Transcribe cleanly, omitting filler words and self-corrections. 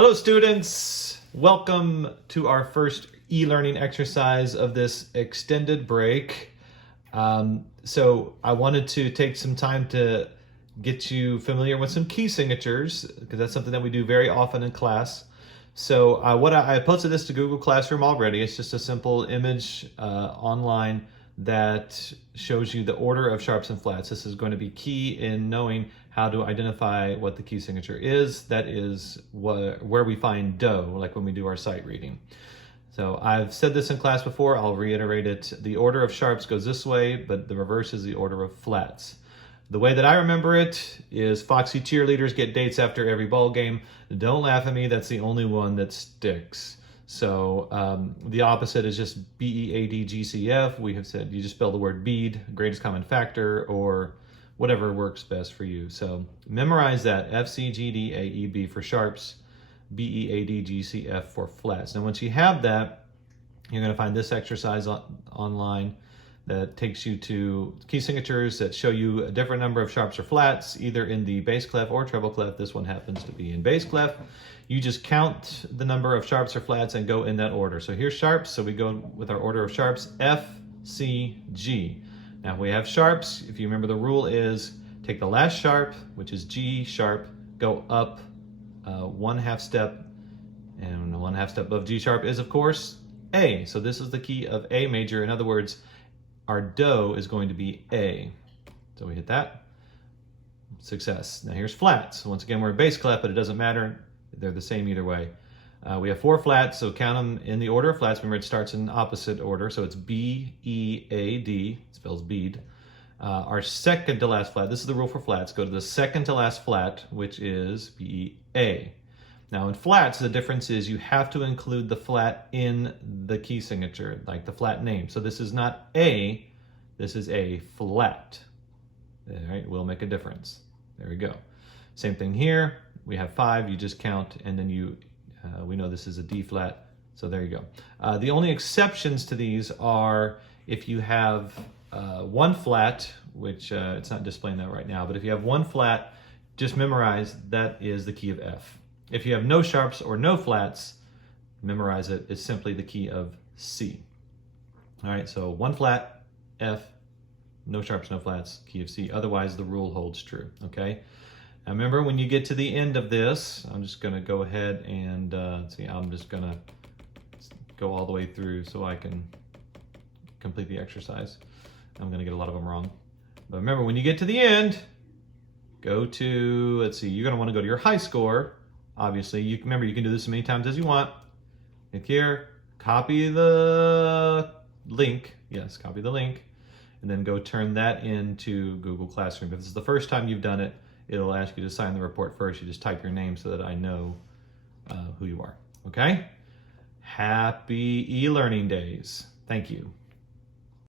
Hello students, welcome to our first e-learning exercise of this extended break. So I wanted to take some time to get you familiar with some key signatures because that's something that we do very often in class. So I posted this to Google Classroom already. It's just a simple image online that shows you the order of sharps and flats. This is going to be key in knowing how to identify what the key signature is. That is where we find dough, like when we do our sight reading. So I've said this in class before, I'll reiterate it. The order of sharps goes this way, but the reverse is the order of flats. The way that I remember it is Foxy cheerleaders get dates after every ball game. Don't laugh at me, that's the only one that sticks. So the opposite is just BEADGCF. We have said you just spell the word bead, greatest common factor, or whatever works best for you. So memorize that, FCGDAEB for sharps, BEADGCF for flats. Now once you have that, you're going to find this exercise online that takes you to key signatures that show you a different number of sharps or flats, either in the bass clef or treble clef. This one happens to be in bass clef. You just count the number of sharps or flats and go in that order. So here's sharps, so we go with our order of sharps, F, C, G. Now we have sharps. If you remember, the rule is take the last sharp, which is G sharp, go up 1/2 step, and 1/2 step above G sharp is, of course, A. So this is the key of A major. In other words, our do is going to be A. So we hit that. Success. Now here's flats. Once again, we're a bass clef, but it doesn't matter. They're the same either way. We have 4 flats, so count them in the order of flats. Remember, it starts in opposite order, so it's B, E, A, D. It spells bead. Our second to last flat, this is the rule for flats, go to the second to last flat, which is B, A. Now in flats, the difference is you have to include the flat in the key signature, like the flat name. So this is not A, this is a flat. All right, will make a difference. There we go. Same thing here. We have 5, you just count, and then we know this is a D flat, so there you go. The only exceptions to these are if you have 1 flat, which it's not displaying that right now, but if you have 1 flat, just memorize that is the key of F. If you have no sharps or no flats, memorize it. It's simply the key of C. All right, so 1 flat, F, no sharps, no flats, key of C. Otherwise, the rule holds true, okay? Now remember, when you get to the end of this, I'm just gonna go ahead and, see, I'm just gonna go all the way through so I can complete the exercise. I'm gonna get a lot of them wrong. But remember, when you get to the end, go to, let's see, you're gonna wanna go to your high score. Obviously, remember, you can do this as many times as you want. Click here, copy the link. Yes, copy the link. And then go turn that into Google Classroom. If this is the first time you've done it, it'll ask you to sign the report first. You just type your name so that I know who you are, okay? Happy e-learning days. Thank you.